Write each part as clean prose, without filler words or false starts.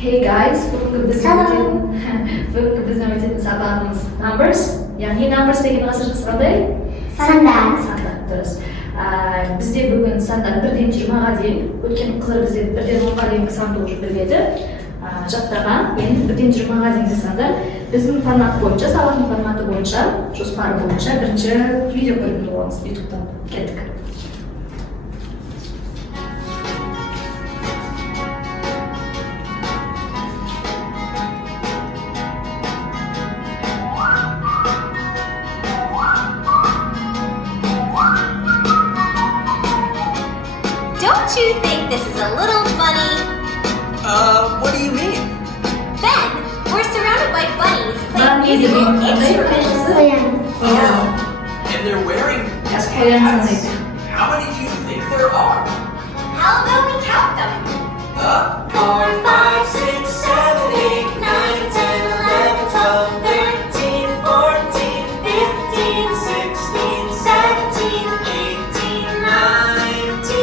Hey guys, бүгінгі біздің өтетін сабағымыз numbers. Яғни numbers деген ағылшынша қандай? Сандар. Сандар, дұрыс. Бізде бүгін сандар 1-ден 20-ға дейін, өткен қызыр бізде 1-ден 10-ға дейінгі санды уже біледі. Жаттаған, енді 1-ден 20-ға дейінгі сандар біздің формат бойынша, сабақтың форматы бойынша, жоспары бойынша бірінші видео көретін боламыз YouTube-тан. Кеттік. Don't you think this is a little funny? What do you mean? Ben, we're surrounded by bunnies Ben playing musical yedim. instruments. And they're wearing Yes, hats. How many do you think there are? How about we count them? 4, 5, 6, 7, 8, 9, 10, 11, 12, 13, 14, 15, 16, 17, 18, 19.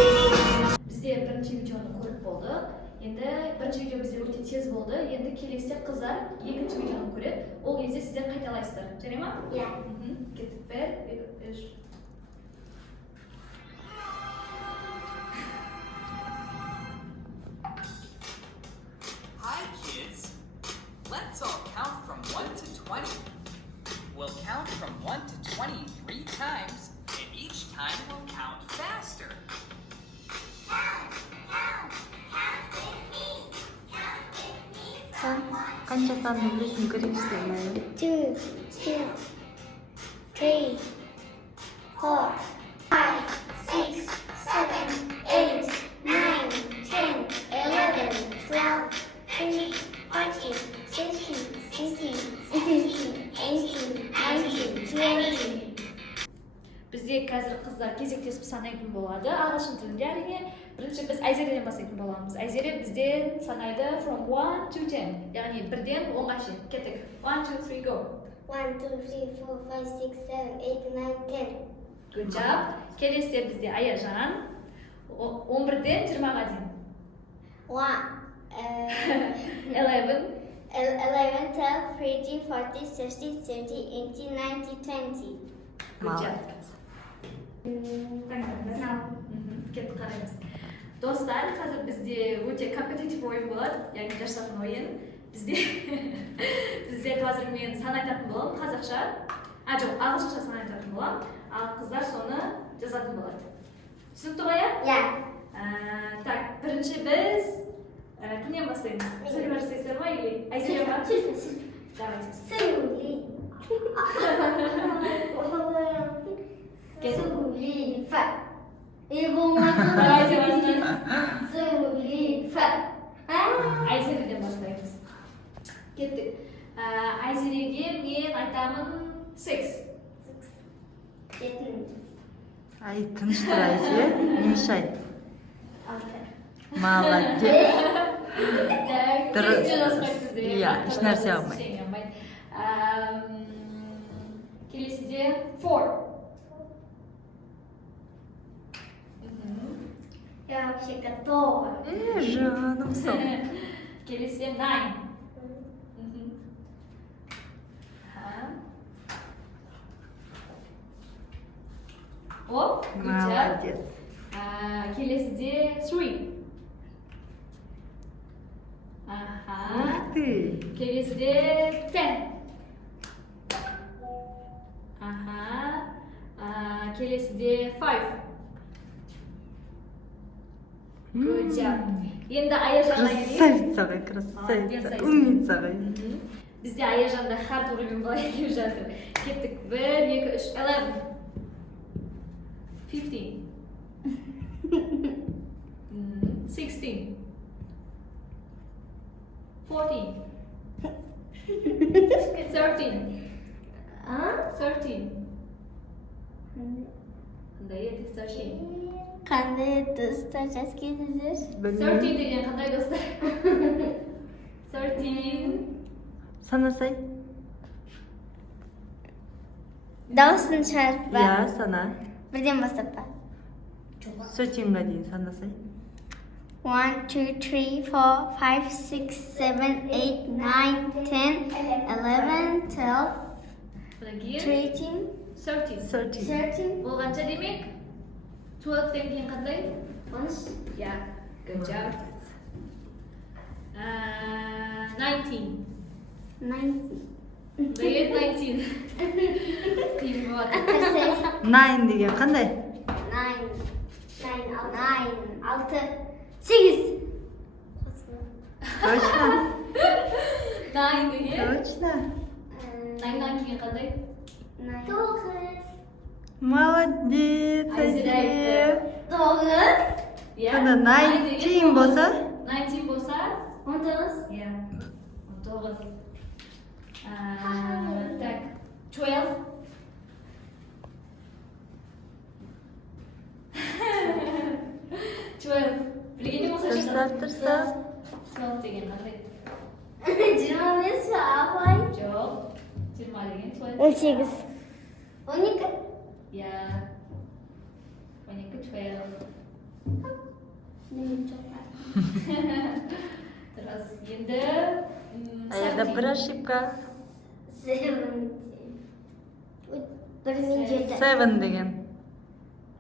Бізде бірінші видеоны көріп болды. Енді бірінші видео бізде өте тез болды. Енді келесі қыздар екінші видеоны көреді. Ол кезде сіздер қайталайсыздар. Жарай ма? Yeah. Кеттік. 1, 2, 3. Hi, kids. Let's all count from 1 to 20. We'll count from 1 to 20 3 times, and each time we'll count faster. Қанша санды білесің, көрейікші. 2, 3, 4, 5, 6, 7, 8, 9, 10, 11, 12, 13, 14, 16, 17, 18, 19, 20. Бізде қазір қыздар кезектесіп санайтын болады. Ағылшын тілінде әрине. Бірінші біз Айзереден бастайтын боламыз. Айзере бізден санайды from 1 to 10. Яғни 1-ден 10-ға шейін. Кеттік. 1, 2, 3, go. 1, 2, 3, 4, 5, 6, 7, 8, 9, 10. Good job. Келесі бізде Аяжан. 11-ден 20-ға дейін. 11, 11, 12, 13, 14, 16, 17, 18, 19, 20. good job. Кеттік қараймыз. Достар, қазір бізде өте компетитив ойын болады, яғни жарысатын ойын. Бізде қазір мен сан айтатын боламын, қазақша. Жоқ, ағылшынша сан айтатын боламын, ал қыздар соны жазатын болады. Түсінікті ғой, иә? Yeah. Так, бірінші біз кімнен бастаймыз? Сөйлем жасайсыздар ма или Айзере ма? Давайте. Айзереден бастаймыз. Кеттік. Айзереге мен айтамын 6. Ай, тыныштыр Айзе. Неміше айт. Молодец. Иә, еш нәрсе алмайды. Келесіде 4. Я вообще готова. Жаным сол. Келесіде 9. Оп, good job. Молодец. Келесіде 3. Ух ты. Келесіде 10. Келесіде 5. Good job. Енді Аяжанға келейік. Красавицаға, красавица. Умницаға. Бізде Аяжанда хард уровень былай келіп жатыр. Кеттік. 1, 2, 3, 11. 15. 16. 14. 13. 13. Қандай еді 13? Қандай достар жас кезіңіздер? 13 деген қандай достар? 13. Санасай. Дауысын шығарып па? Иә, сана. Бірден бастап па? 13-ға дейін санасай. 1, 2, 3, 4, 5, 6, 7, 8, 9, 10, 11, 12, Sodan keyin 13, 13. 30. 13, Bo'lgancha demak 12 dan keyin qanday? 13, Yeah, good job. 19. 19. Wait, 19. Qiyin bo'lyapti. 9 degan qanday? 6, 8. Точно. 9 degan. Точно. 9 dan keyin qanday? 9. Молодец, Ayzada Ayziya. 9. Yeah. Qanday 19 bo'lsa? 19 bo'lsa? 19. Yeah. 19. Tak, 12. 12. Bilgani bo'lsa Tirsa. 12 degan qanday? 25 avay. Yo'q. 20 degan 12. 18. 12. Yeah. 12, 12. Terus endi Ayerda bir ошибка. 17. 17. 7 degan.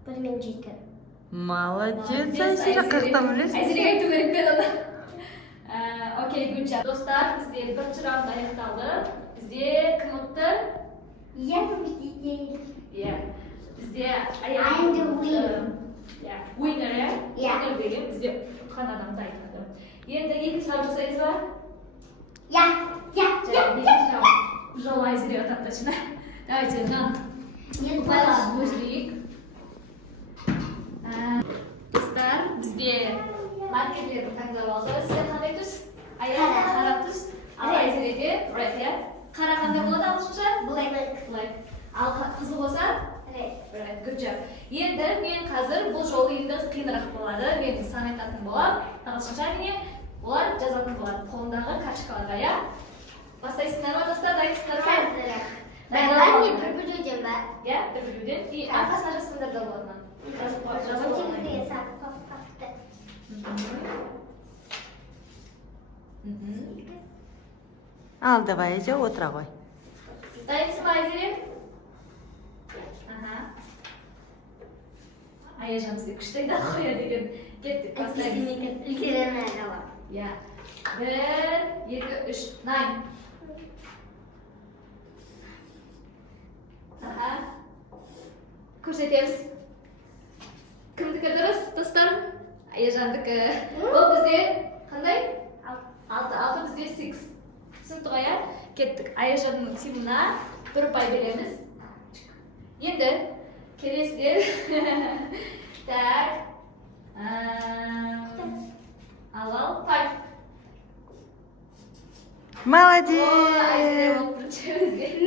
17. Молодец, Ayziya. Qayerdan bilasiz? Ayziyaga aytib berib beradi. Okey, good job. Do'stlar, bizda birinchi raund aniqlandi. Bizda kim o'tdi? Я победитель. Yeah. Bizda I'm the winner. Yeah, winner ya. Yeah. Winner degan bizda o'tgan odamni aytadi. Endi ikkinchi raund jasaysizlar. Я. Ikkinchi raund. Ужала Ayziya o'tadi. Давайте нам Нет, bo'zlik. Do'stlar, bizga markerlarni tanlab oldi. Siz qanday tus? Ayolga qarab tus. Ayziyaga red ya. Qara qanday bo'ladi o'sha? Black. Black. Al qizil bo'lsa? Red. Right, good job. Endi men hozir bu joli endi qiyinroq bo'ladi. Men sanayotgan bo'lar. Qanchalik ular jazoni bo'ladi. Qo'ldagi kartochkalarga ya. Boshlaysinlarmi do'stlar? Daysizlarmi? Ben не пробудем, да? Ya, birbirinden iyi. Arkasına arasında da olma. Al, давай, Ayziya, o'tira qo'y. Dayanısın Ayzi'ye. Aha. Ayacağım size kuştayı da koyalım. Gittik başlayalım. Ülkelerine var. Ya. 1, 2, 3, 9. Aha. Ko'rsatamiz. Kimnikidirsiz, do'stlar? Ayajandiki. Bu bizga qanday? 6 bizga 6. Tushundiq ya? Ketdik. Ayajanning timina bir pay beramiz. Endi kelesiga tak. Halal 5. Молодец.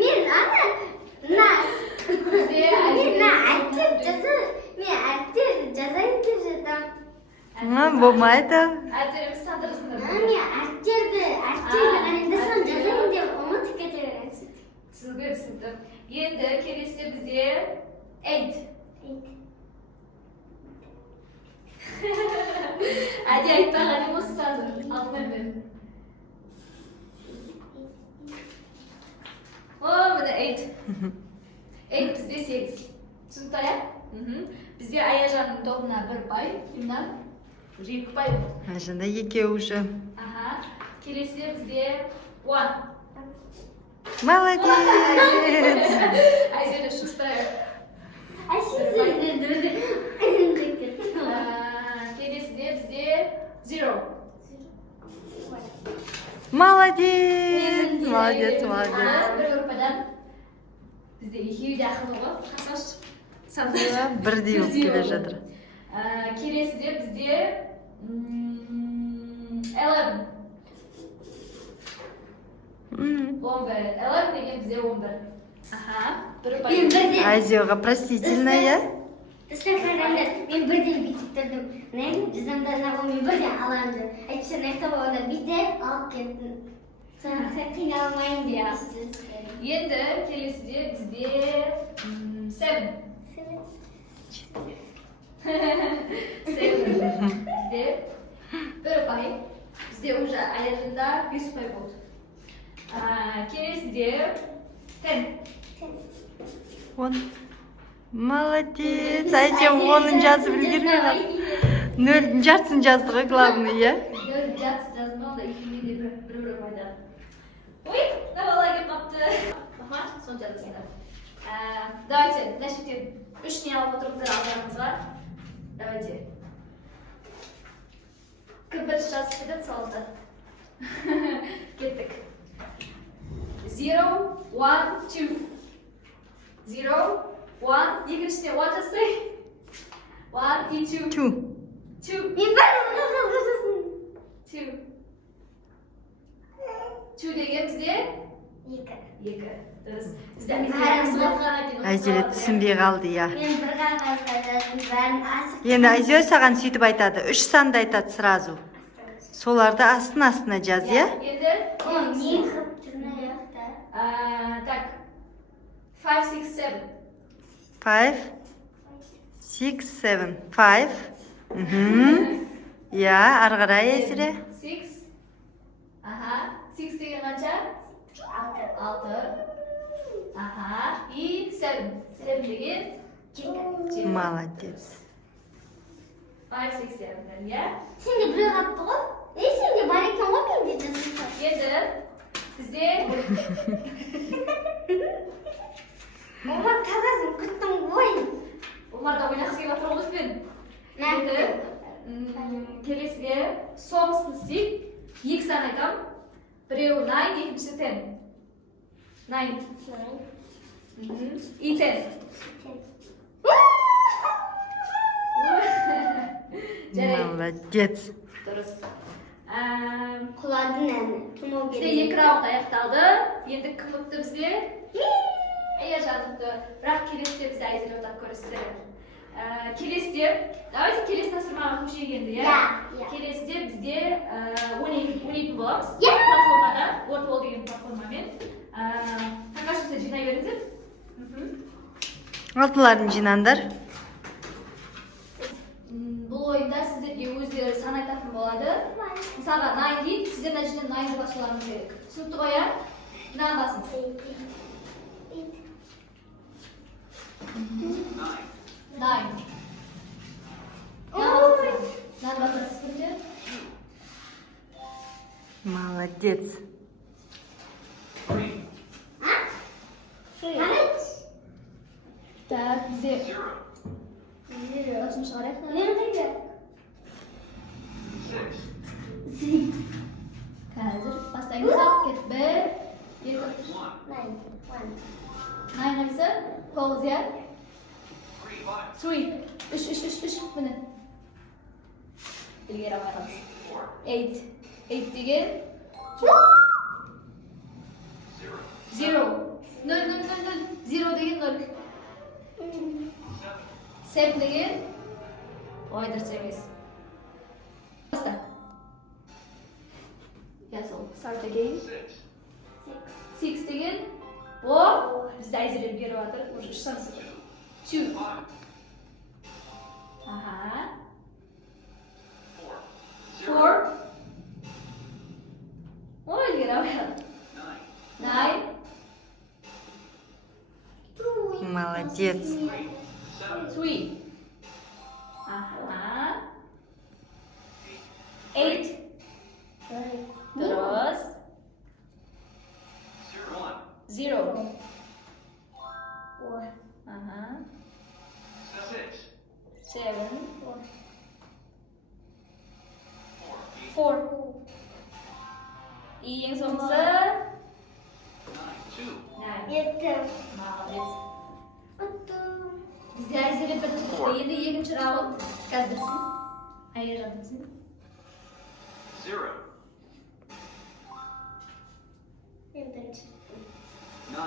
Мен ана нас. Мен актер жазайын деп жатам. Bo'lmaydi. Aytamiz sandirsizlar. Мен актерді анда-санда жазайын деп ұмытып кете беремін. Sizga tushundim. Endi kelesiga bizga 8. Hadi aytmagani bo'lsa sandir. Altman. Oh, mana 8. 8 bizga 8. Tushundingmi ya? Bizga Ayajanning to'pina 1 pay, kimdan? 2 pay bo'ldi. Shunda 2 уже. Aha. Kelesiga bizga 1. Молодец. Ayzada shustaya. Kelesiga bizga 0. Молодец. Молодец, молодец. Bir gruppadan bizda 2 daxil bo'lib, qasos sandiqcha. Birda yo'q kela жатыр. Kelesiga bizga 11. 11 degan bizga 11. Aha, bir pay. Ayziyaga простительная. Instagramda men birden bitib turdim. Ne? Bizimda nima men birden alamdi. Aytsa naqta bo'ldi. Bitta olib ketdim. Sen qiynalmayın diye. Endi kelesiga bizga 7. 7. Bizga Bir pay. Bizde уже ayarında 100 pay oldu. Keleside 10. 10. Молодец. Ayşem 10'un жазып үлгерген. 0'ün жартысын жаздық ғой, главный, иә? 4 жаздым да 2 де бір пайда. Ой, давала келіп қапты. Аха, соны жазасыңдар. Давайте, начнем. 3 не алып отырыңыздар алдарыңызға. Давайте. Кім бірінші жазып кетеді, салды. Кеттік. 0, 1, 2. 0, 1. Екіншісіне 1 жасай. 1 и 2. 2. 2. Мен бір 2. 2 деген бізде 2. 2. Дұрыс. Бізде Айзере түсінбей қалды, иә. Мен бір қағазға жаздым, бәрін асып. Енді Айзере саған сөйтіп айтады. 3 санды айтады сразу. Соларды астына жаз, иә? Енді О, не қып тұрмай яқта. так. 5, 6, 7. 5, 6, 7. 5. Иә, ары қарай Айзере. 6. Аха. 6 деген қанша? 6. Аха. И 7. 7 деген 2. Молодец. 5, 6, 7. Иә? Сенде біреу қапты ғой? Сенде бар екен ғой менде жазып. Енді бізде Ома қағазын күттім ғой. оларда ойнағысы келіп жатыр ғой бізбен. Енді келесіге соңғысын істейік. 2 сан айтам. Біреуі 9, екіншісі 10. 9. И 10. Жарайды. Молодец. Дұрыс. Құладың әні. Тұмау Бізде 2 раунд аяқталды. Енді кім ұтты бізде? Аяжан ұтты. Бірақ келесіде бізде Айзере ұтады, көресіздер. Келесіде, давайте келесі тапсырмаға көшейгенді, иә? Келесіде бізде 12 боламыз. Платформада, Wordwall деген платформамен. Қанқашысы жинай беріңіздер. Алтыларын жинаңдар. Бұл ойында сіздерге өздері сан айтатын болады. Мысалға 9 дейді, сіздер нәтижеден 9 басуларыңыз керек. Түсінікті ғой, иә? Мынаған басыңыз. 9. Мынаған басыңыз. Сіздер? Молодец. Так, бізде Осыны шығарайық. Мен қайда? Қазір бастаймыз алып кет. 1, 2, 9 қайсы? 9, иә? 3. 3. Міне. Білгер алмай қалдыңыз. 8. 8 деген 0. 0. 0 деген 0. 7 деген ой, дұрыс емес. Баста. Сол. Start again. 6 деген о, бізде Айзере беріп жатыр. Уже 3 сансы. 2. Аха. 4. Ой, үлгере алмай. 9. Молодец. 3. Аха. 8. Terus 0. Aha. 7. 4. И yang sonuçta 9. Yetim. Молодец. Отто. Bizde Ayzer'e bitirdik. Endi екінші раунд. Қазір білсін. Айжан білсін. 0. Мен бірінші. 9.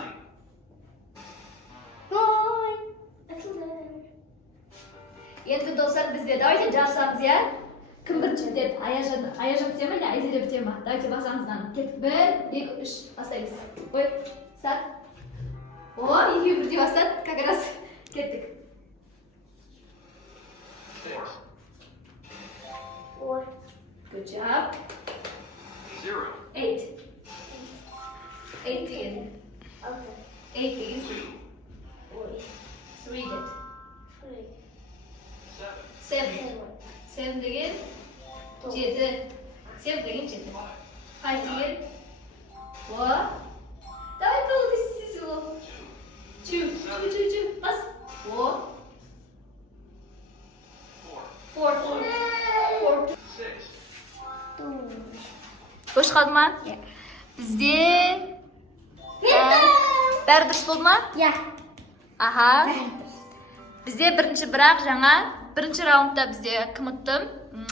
Ой. Açıldı. Енді достар бізде давайте жарысамыз, иә? Кім бірінші бітеді? Аяжан біте ма, не Айзере біте ма? Давайте басамыздан. Кеттік. 1, 2, 3. Бастаймыз. Ой, старт. О, екеуі бірдей бастады. Как раз кеттік. 4. Ой. Good job. 0, 8. 8 again. 8 again. 3 did. 7. 7 again. 7. 7 again. 7. 5 again. What? Давай полдись его. 2. Bas. What? 4. 4. 6, Boş kaldı mı? Bizde... Bәрі дұрыс болды ма? Аха. Бізде бірінші раундта бізде кім ұтты?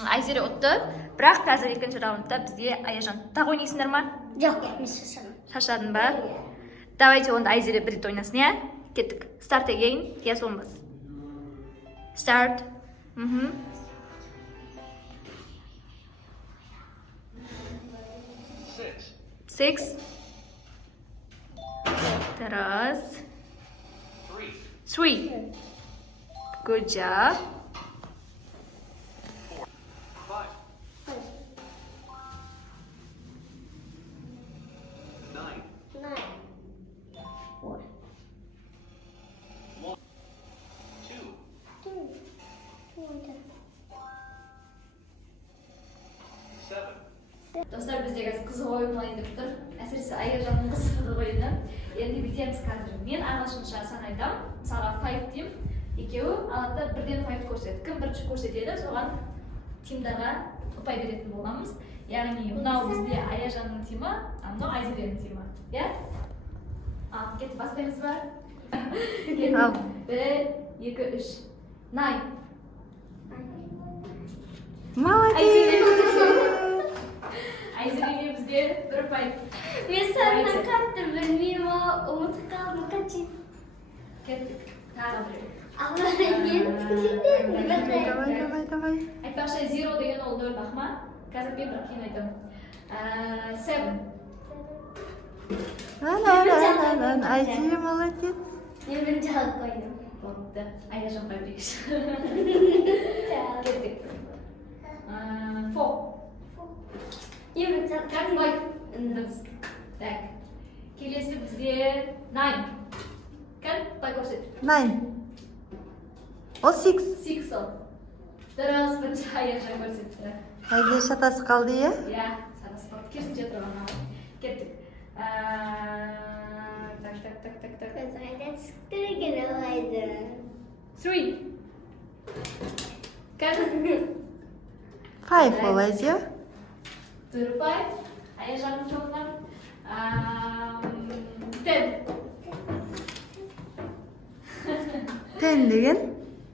Айзере ұтты. Бірақ қазір екінші раундта бізде Аяжан. Тағы ойнайсыңдар ма? Жоқ, мен шашамын. Шашадың ба? Давайте онда Айзере бір рет ойнасын, иә? Кеттік. Start again. Yes, olmaz. Start. 6. Terus 3. Good job. 5, 9, 7, Dostlar bizde қазір қызық ойын ойнап тұр. Әсіресе Аяжанның қызығы ойыны. Енді бүйтеміз қазір. Мен ағылшынша сан айтамын. Мысалға 5 деймін. Екеуі алады да 1-ден 5 көрсетеді. Кім бірінші көрсетеді, соған тимдарға ұпай беретін боламыз. Яғни мынау бізде Аяжанның тимі, мынау Айзеренің тимі. Иә? Кетті, бастаймыз ба? 1, 2, 3. 9. Молодец. Айзереге бізде бір ұпай. Мен саған қатты білмеймін, ұмытып қалдым, қанша. Кеттік. Тағы біреу. Давай. Айтпақшы 0 деген ол 4 бақма. Қазір мен бір кейін айтамын. 7. Айзере молодец. Мен бірінші алып қойдым. Болыпты. Аяжан қойбекші. Кеттік. 4. Мен бірінші алып Как звать? Так. Келесі бізде 9. Кән, бай көрсет. 9. Ол 6. 6 ол. Дұрыс, бірінші Аяжан көрсетті. Айзере шатасы қалды, иә? Иә, санасы қалды. Керісінше тұрған ал. Кеттік. Так. қойдым. Түскілеген алайды. 3. Кән. 5 ол Айзере. Дұрпай. Аяжанның жоғынан. 10. 10 деген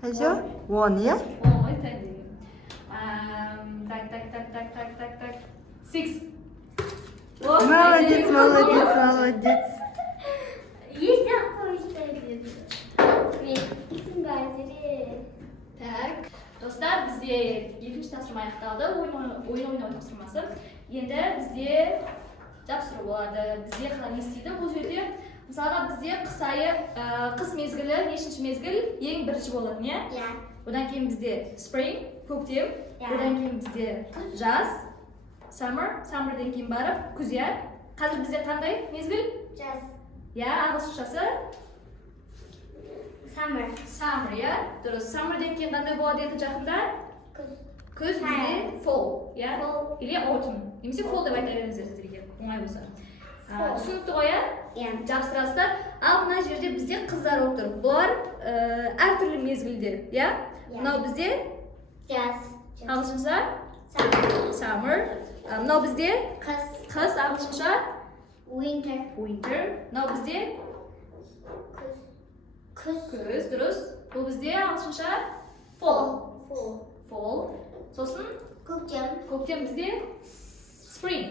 Айзере 10, иә? Ой, 10 деген. Так. 6. Молодец. Есть қойшы. Мен бәзіре. Так. Достар, бізде екінші тапсырма аяқталды. Ойын ойнау тапсырмасы. Енді бізде тапсыру болады. Бізде қалай не істейді бұл жерде? Мысалға бізде қыс мезгілі, нешінші мезгіл ең бірінші болады, не? Иә. Одан кейін бізде spring, көктем. Одан кейін бізде жаз, summerден кейін барып күз, иә? Қазір бізде қандай мезгіл? Жаз. Иә, ағылшыншасы summer, иә? Дұрыс. Summerден кейін қандай болады еді жақында? Күз бізде fall, иә? Или autumn. Немесе fall деп айта беріңіздер сіздерге, оңай болса. Түсінікті ғой, иә? Жабыстырасыздар. Ал мына жерде бізде қыздар отыр. Бұлар әртүрлі мезгілде, иә? Мынау бізде Жаз. ағылшынша summer. Мынау бізде қыс ағылшынша Winter. Мынау бізде күз, дұрыс. Бұл бізде ағылшынша fall. Сосын көктем бізде spring.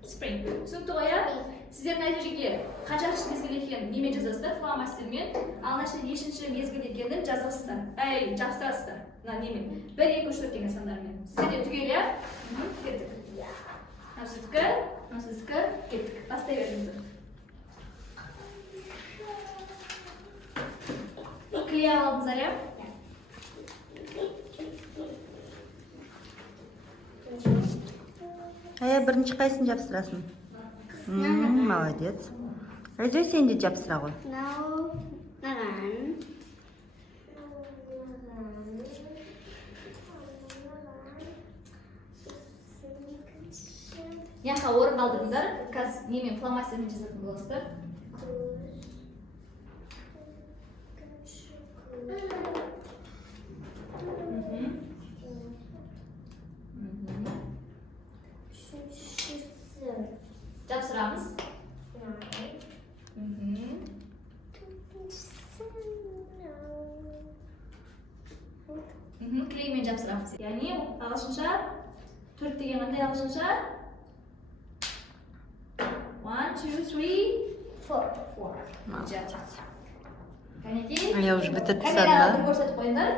Түсінікті ғой, иә? Сіздер мына жерге қаншаншы мезгіл екенін немен жазасыздар? Фломастермен. Ал мына жерде нешінші мезгіл екенін жазасыздар. Жабыстырасыздар. Мына немен. 1, 2, 3, 4 деген сандармен. Сіздерде түгел, иә? Кеттік. Сіздікі, кеттік. Бастай беріңіздер. Клея алдыңыздар, иә? Бірінші қайсын жапсырасың? Молодец. Айза, сен де жапсыра ғой. Наған. Яқа орын алдыңдар. Қазір немен фломастермен жазатын боласыздар. Жапсырамыз. Клеймен жапсырамыз. Яғни ағылшынша 4 деген қандай ағылшынша? 1, 2, 3, 4. Кәнекей. Я уже бітіріп Камераға тастадым. көрсетіп қойыңдар.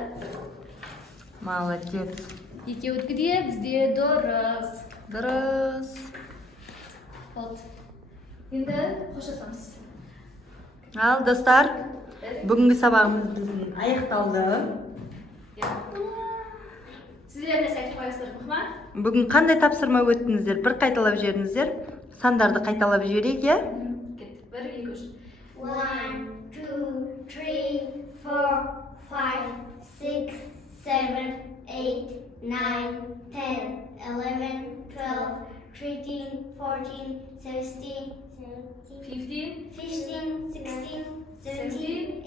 Молодец. Екеуікі де бізде дұрыс. Дұрыс. Вот. Енді қоштасамыз. Ал, достар, бүгінгі сабағымыз біздің аяқталды. Сіздер нәрсе айтып қоясыздар ма? Бүгін қандай тапсырма өттіңіздер? Бір қайталап жіберіңіздер. Сандарды қайталап жіберейік, иә? Кеттік. 1, 2, 3. 1, 2, 3, 4, 5, 6, 7, 8, 9, 10, 11, 12, 13, 14, 16, 15, 15, 16, 17, 18, 19, 20.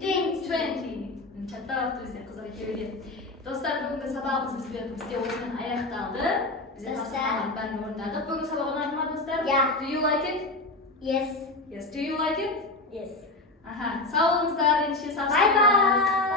20. Çatta yaptı bize kızlar ekibeli. Dostlar bugünkü sabahımız bizde oyunun ayaktaldı. Bize tasarlanan ben oynadık. Bugün sabah oynadın dostlar? Yeah. Do you like it? Yes. Yes. Do you like it? Yes. Aha. Sağ olun dostlar. Bye bye.